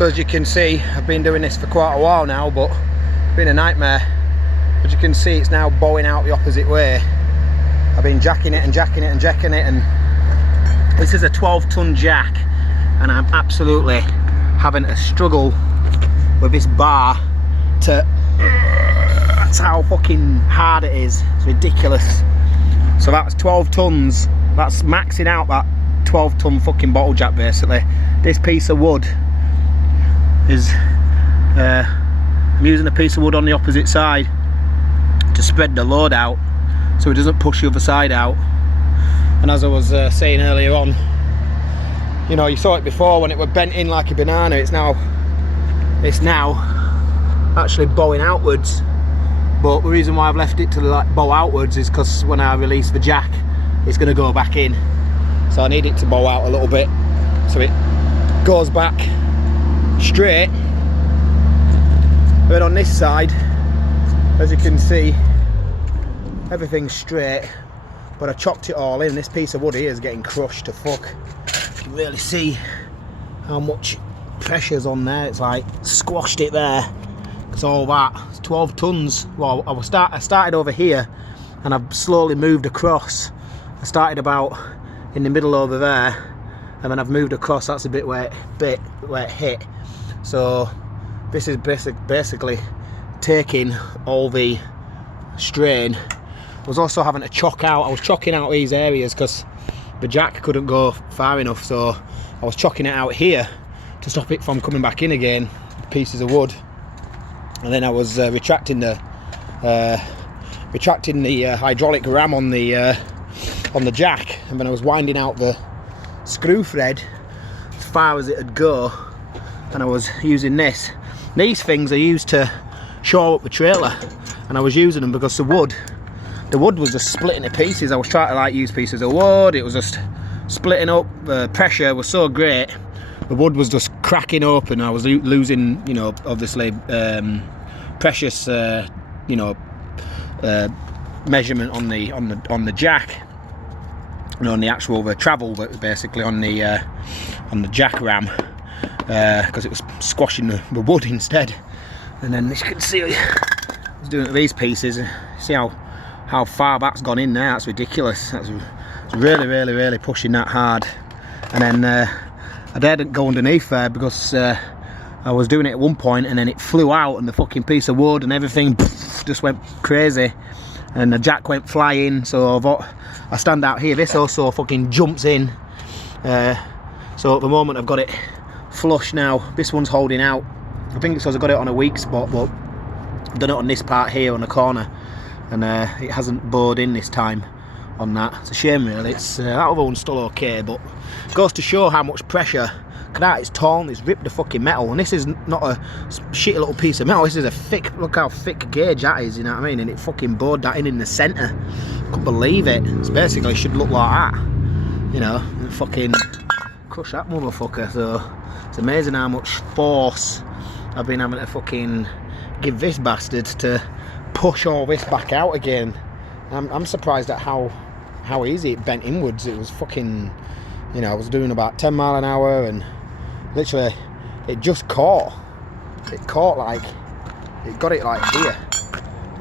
So as you can see, I've been doing this for quite a while now, but it's been a nightmare. As you can see, it's now bowing out the opposite way. I've been jacking it and jacking it and jacking it, and this is a 12-ton jack, and I'm absolutely having a struggle with this bar to... That's how fucking hard it is. It's ridiculous. So that's 12 tons. That's maxing out that 12-ton fucking bottle jack basically. This piece of wood is... I'm using a piece of wood on the opposite side to spread the load out so it doesn't push the other side out. And as I was saying earlier on, you know, you saw it before when it were bent in like a banana. It's now actually bowing outwards. But the reason why I've left it to like bow outwards is because when I release the jack, it's going to go back in. So I need it to bow out a little bit so it goes back straight. But on this side, as you can see, everything's straight, but I chopped it all in. This piece of wood here is getting crushed to fuck. You can really see how much pressure's on there. It's like squashed it there. It's all that. It's 12 tons. Well, I started over here and I've slowly moved across. I started about in the middle over there, and then I've moved across. That's a bit where it hit. So this is basically taking all the strain. I was also having to chock out. I was chocking out these areas because the jack couldn't go far enough, so I was chocking it out here to stop it from coming back in again, pieces of wood. And then I was retracting the hydraulic ram on the jack, and then I was winding out the screw thread as far as it'd go, and I was using this. These things are used to shore up the trailer, and I was using them because the wood was just splitting to pieces. I was trying to like use pieces of wood, it was just splitting up. The pressure was so great, the wood was just cracking up, and I was losing, you know, obviously precious, you know, measurement on the jack, you know, on the actual travel, but basically on the jack ram, because it was squashing the wood instead. And then as you can see, I was doing it with these pieces. See how far that's gone in there. That's ridiculous. That's really pushing that hard. And then I daredn't go underneath there because I was doing it at one point, and then it flew out, and the fucking piece of wood and everything just went crazy, and the jack went flying. So I stand out here. This also fucking jumps in. So at the moment I've got it flush now. This one's holding out. I think it's because I got it on a weak spot, but I've done it on this part here on the corner, and it hasn't bowed in this time on that. It's a shame really. It's that other one's still okay, but it goes to show how much pressure. Look at that, it's torn, it's ripped the fucking metal, and this is not a shitty little piece of metal. This is a thick, look how thick gauge that is, you know what I mean? And it fucking bowed that in the centre. Couldn't believe it. It's basically should look like that, you know, and fucking crush that motherfucker. So it's amazing how much force I've been having to fucking give this bastard to push all this back out again. I'm surprised at how easy it bent inwards. It was fucking, you know, I was doing about 10 mile an hour, and literally it just caught. It caught like, it got it like here,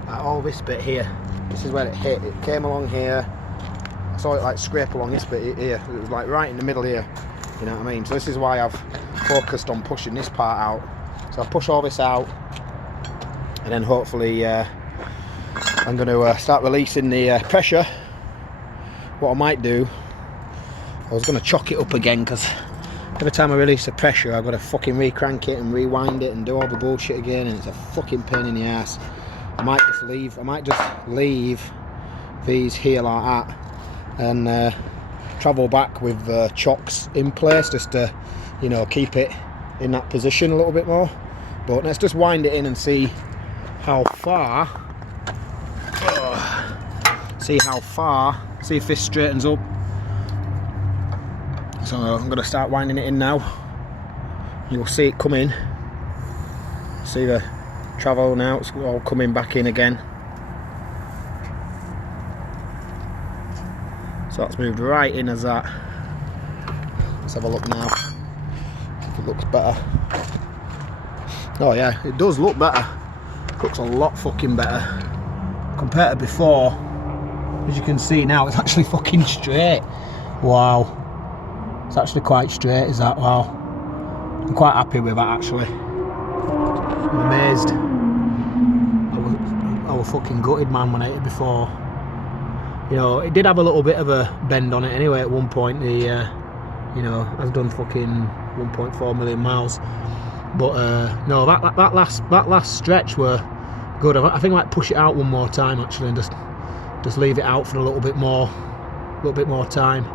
like all this bit here. This is where it hit. It came along here. I saw it like scrape along this bit here. It was like right in the middle here, you know what I mean? So this is why I've focused on pushing this part out. So I'll push all this out, and then hopefully I'm going to start releasing the pressure. What I might do, I was going to chock it up again, because every time I release the pressure I've got to fucking re-crank it and rewind it and do all the bullshit again, and it's a fucking pain in the ass. I might just leave these here like that, and travel back with the chocks in place, just to, you know, keep it in that position a little bit more. But let's just wind it in and see how far. See if this straightens up. So I'm going to start winding it in now. You'll see it come in. See the travel now, it's all coming back in again. So that's moved right in as that. Let's have a look now, see if it looks better. Oh yeah, it does look better. Looks a lot fucking better compared to before. As you can see now, it's actually fucking straight. Wow. It's actually quite straight, is that? Wow. I'm quite happy with that, actually. I'm amazed. I was fucking gutted, man, when I hit it before. You know, it did have a little bit of a bend on it anyway at one point. The, you know, has done fucking 1.4 million miles. But no, that last stretch were good. I think I might push it out one more time actually, and just leave it out for a little bit more time,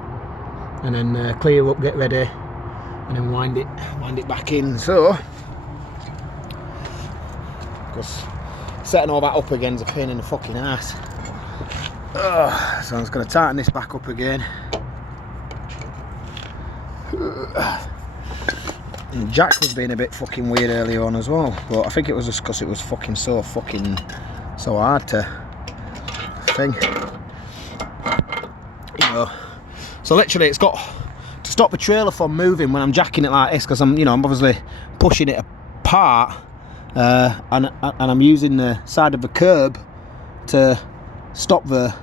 and then clear up, get ready, and then wind it back in. So, because setting all that up again is a pain in the fucking ass. So I'm just going to tighten this back up again. And Jack was being a bit fucking weird earlier on as well, but I think it was just because it was fucking so hard to thing. You know, so literally it's got to stop the trailer from moving when I'm jacking it like this, because I'm obviously pushing it apart, and I'm using the side of the curb to stop the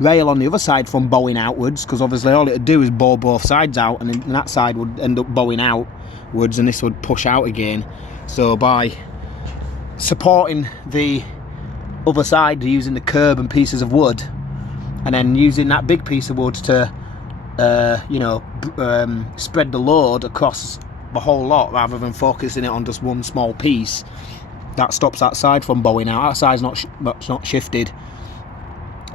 rail on the other side from bowing outwards, because obviously all it would do is bow both sides out, and then that side would end up bowing outwards and this would push out again. So by supporting the other side using the curb and pieces of wood, and then using that big piece of wood to you know, spread the load across the whole lot rather than focusing it on just one small piece, that stops that side from bowing out. That side's not shifted,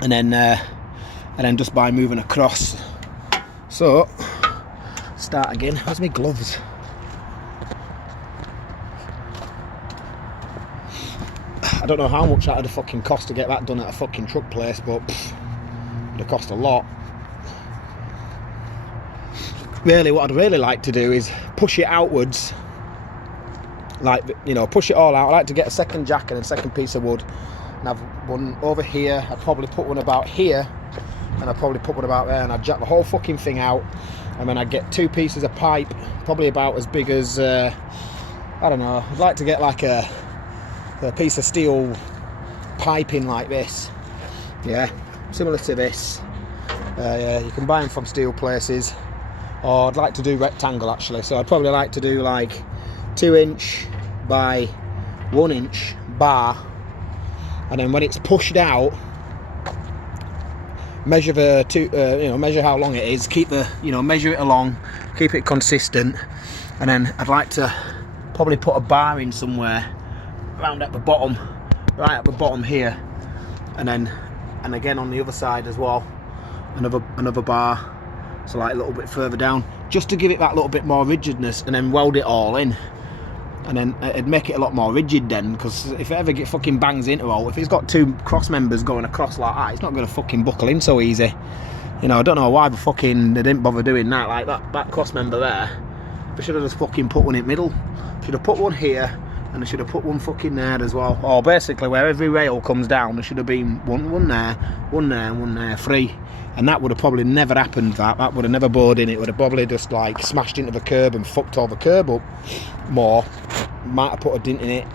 and then just by moving across. So start again. Where's my gloves? I don't know how much that would fucking cost to get that done at a fucking truck place, but it'd have cost a lot. Really, what I'd really like to do is push it outwards, like, you know, push it all out. I like to get a second jack and a second piece of wood, and have one over here. I'd probably put one about here, and I'd probably put one about there, and I'd jack the whole fucking thing out, and then I'd get two pieces of pipe, probably about as big as, I don't know, I'd like to get like a piece of steel piping like this, yeah, similar to this. Yeah, you can buy them from steel places, or I'd like to do rectangle actually, so I'd probably like to do like 2" by 1" bar, and then when it's pushed out, measure measure how long it is, keep the, you know, measure it along, keep it consistent, and then I'd like to probably put a bar in somewhere around at the bottom, right at the bottom here, and again on the other side as well, another bar, so like a little bit further down, just to give it that little bit more rigidness, and then weld it all in, and then it'd make it a lot more rigid then, because if it ever fucking bangs into all, if it's got two cross members going across like that, it's not going to fucking buckle in so easy. You know, I don't know why they didn't bother doing that, like that cross member there. They should have just fucking put one in the middle. Should have put one here, and they should have put one fucking there as well. Or basically where every rail comes down, there should have been one there, and one there, 3. And that would have probably never happened. That would have never bored in. It would have probably just like smashed into the curb and fucked all the curb up more. Might have put a dent in it,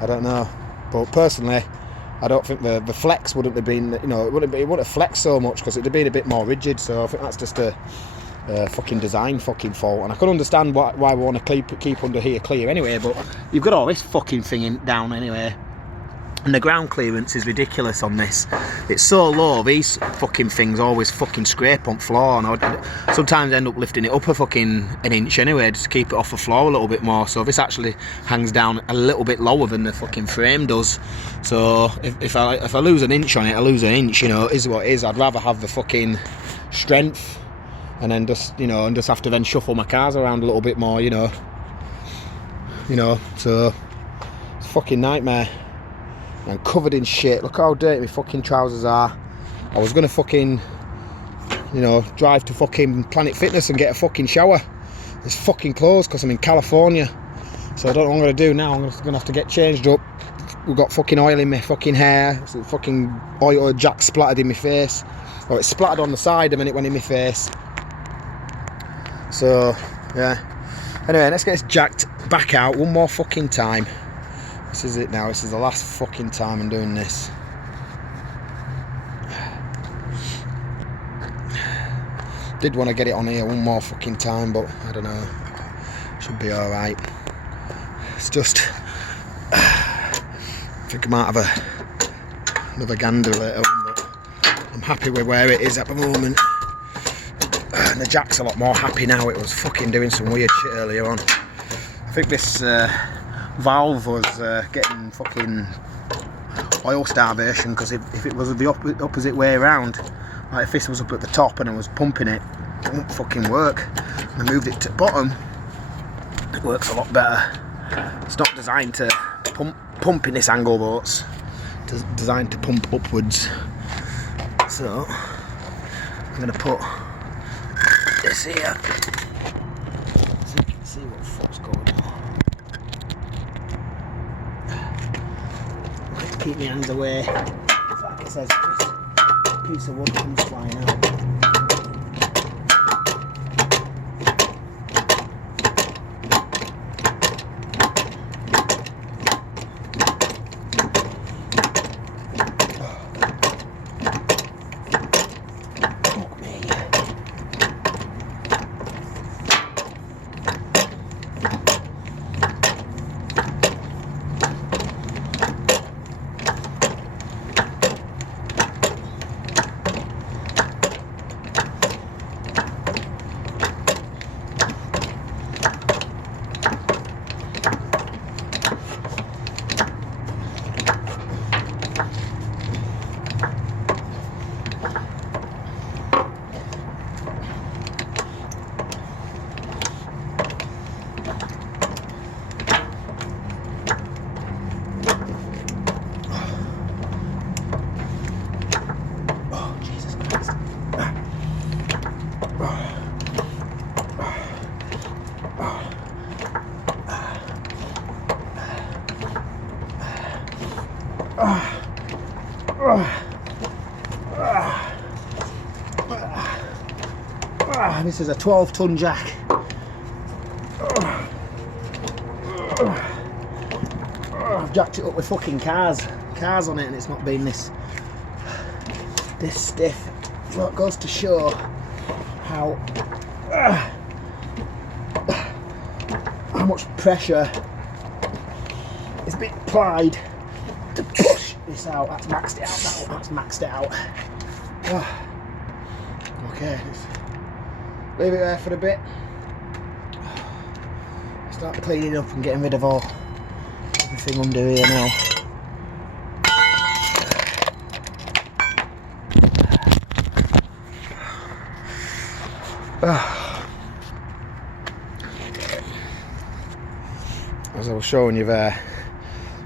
I don't know. But personally, I don't think the flex wouldn't have been, you know, it wouldn't have flexed so much, because it'd have been a bit more rigid. So I think that's just a fucking design fucking fault. And I can understand why we want to keep under here clear anyway, but you've got all this fucking thing down anyway. And the ground clearance is ridiculous on this. It's so low, these fucking things always fucking scrape on floor, and I sometimes end up lifting it up an inch anyway, just to keep it off the floor a little bit more. So this actually hangs down a little bit lower than the fucking frame does. So if I lose an inch on it, I lose an inch, you know, it is what it is. I'd rather have the fucking strength, and then just, you know, and just have to then shuffle my cars around a little bit more, you know, so it's a fucking nightmare. I'm covered in shit. Look how dirty my fucking trousers are. I was gonna fucking, you know, drive to fucking Planet Fitness and get a fucking shower. It's fucking closed because I'm in California. So I don't know what I'm gonna do now. I'm gonna have to get changed up. We've got fucking oil in my fucking hair. So fucking oil jack splattered in my face. Or it splattered on the side and then it went in my face. So yeah. Anyway, let's get this jacked back out one more fucking time. This is it now. This is the last fucking time I'm doing this. Did want to get it on here one more fucking time, but I don't know. Should be alright. It's just, I think I might have another gander later on, but I'm happy with where it is at the moment. And the jack's a lot more happy now. It was fucking doing some weird shit earlier on. I think this valve was getting fucking oil starvation, because if it was the opposite way around, like if this was up at the top and I was pumping it, it wouldn't fucking work. And I moved it to the bottom, it works a lot better. It's not designed to pump in this angle, but it's designed to pump upwards. So I'm going to put this here so you can see what the fuck's going on. I like to keep my hands away. Like it says, a piece of wood comes flying out. This is a 12-ton jack. I've jacked it up with fucking cars on it, and it's not been this stiff. So it goes to show how much pressure is being applied to push this out. That's maxed it out. That's maxed it out. Okay. Leave it there for a bit. Start cleaning up and getting rid of everything under here now. As I was showing you there,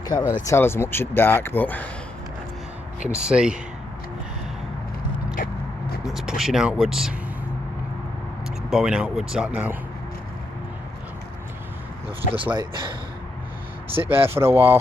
can't really tell as much at dark, but you can see it's pushing outwards. Bowing outwards that now. I'll have to just let it sit there for a while.